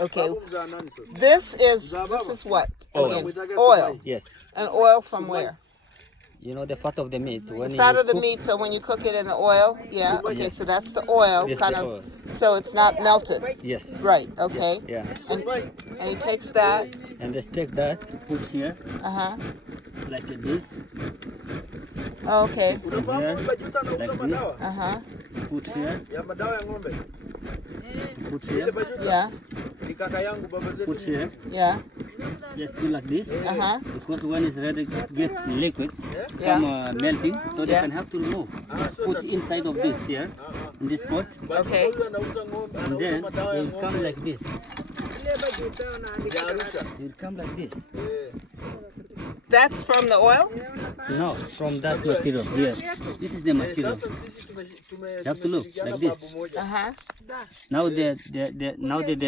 Okay. This is what? Oil. Again, oil. Yes. And oil from where? You know the fat of the meat. When The fat you of the cook, meat, so when you cook it in the oil, yeah, okay, Yes. so that's the oil, This kind the of, oil. so it's not melted. Yes. Right, okay. Yeah. And he takes that, And just take that, put here uh-huh, like this. okay, Put here like this. uh-huh, Put here. Put here. yeah, Put here. yeah, Just do like this. uh-huh, Because when it's ready to get liquid, yeah, come melting, so they Yeah. can have to remove. Put inside of this here, in this pot, okay, and then they will come like this. They will come like this. that's from the oil? No, from that material here. This is the material. You have to look like this. Uh-huh. Now they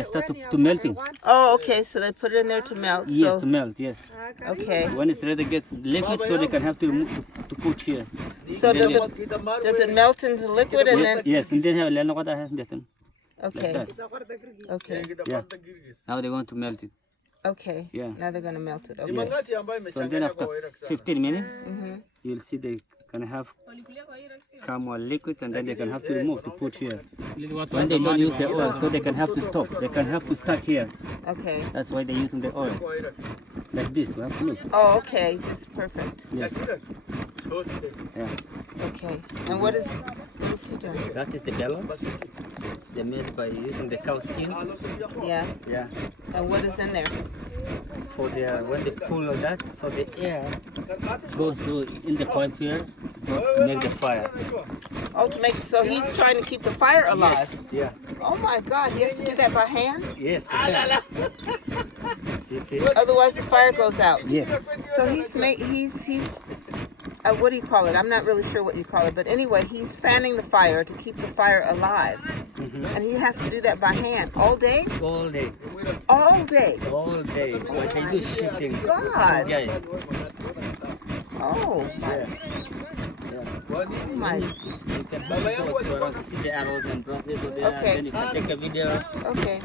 start to melting. Oh, okay, so they put it in there to melt, Yes, so, to melt. Yes. okay. So when it's ready to get liquid, so they can have to remove to put here. So Then does it melt into liquid and then, Yes, and then have leno ko tayo dito. okay, Like okay, Yeah. Now they want to melt it. okay. Yeah. Now they're gonna melt it, okay. Yes. So then after 15 minutes, Mm-hmm. you'll see they can have come more liquid, and then they can have to remove to put here. When they don't use the oil, so they can have to stop. They can have to start here. Okay. That's why they're using the oil. Like this. We have to look. Oh, okay, that's perfect. Yes. Yeah. Okay. And what is he doing? That is the bellows. They're made by using the cow skin. Yeah. Yeah. And what is in there? For the when they pull on that, so the air goes through in the pipe here to make the fire. Oh, to make, so he's trying to keep the fire alive. Yes. Yeah. Oh my God, he has to do that by hand? Yes. Okay. You see? Otherwise the fire goes out. Yes. So he's what do you call it? I'm not really sure what you call it, but anyway, he's fanning the fire to keep the fire alive. And he has to do that by hand all day? All day. All day. All day. When they do shifting. God. Guys. Oh my. Yeah. My. You can have to go around to see the arrows and cross it to there. Okay. Then you can take a video. Okay.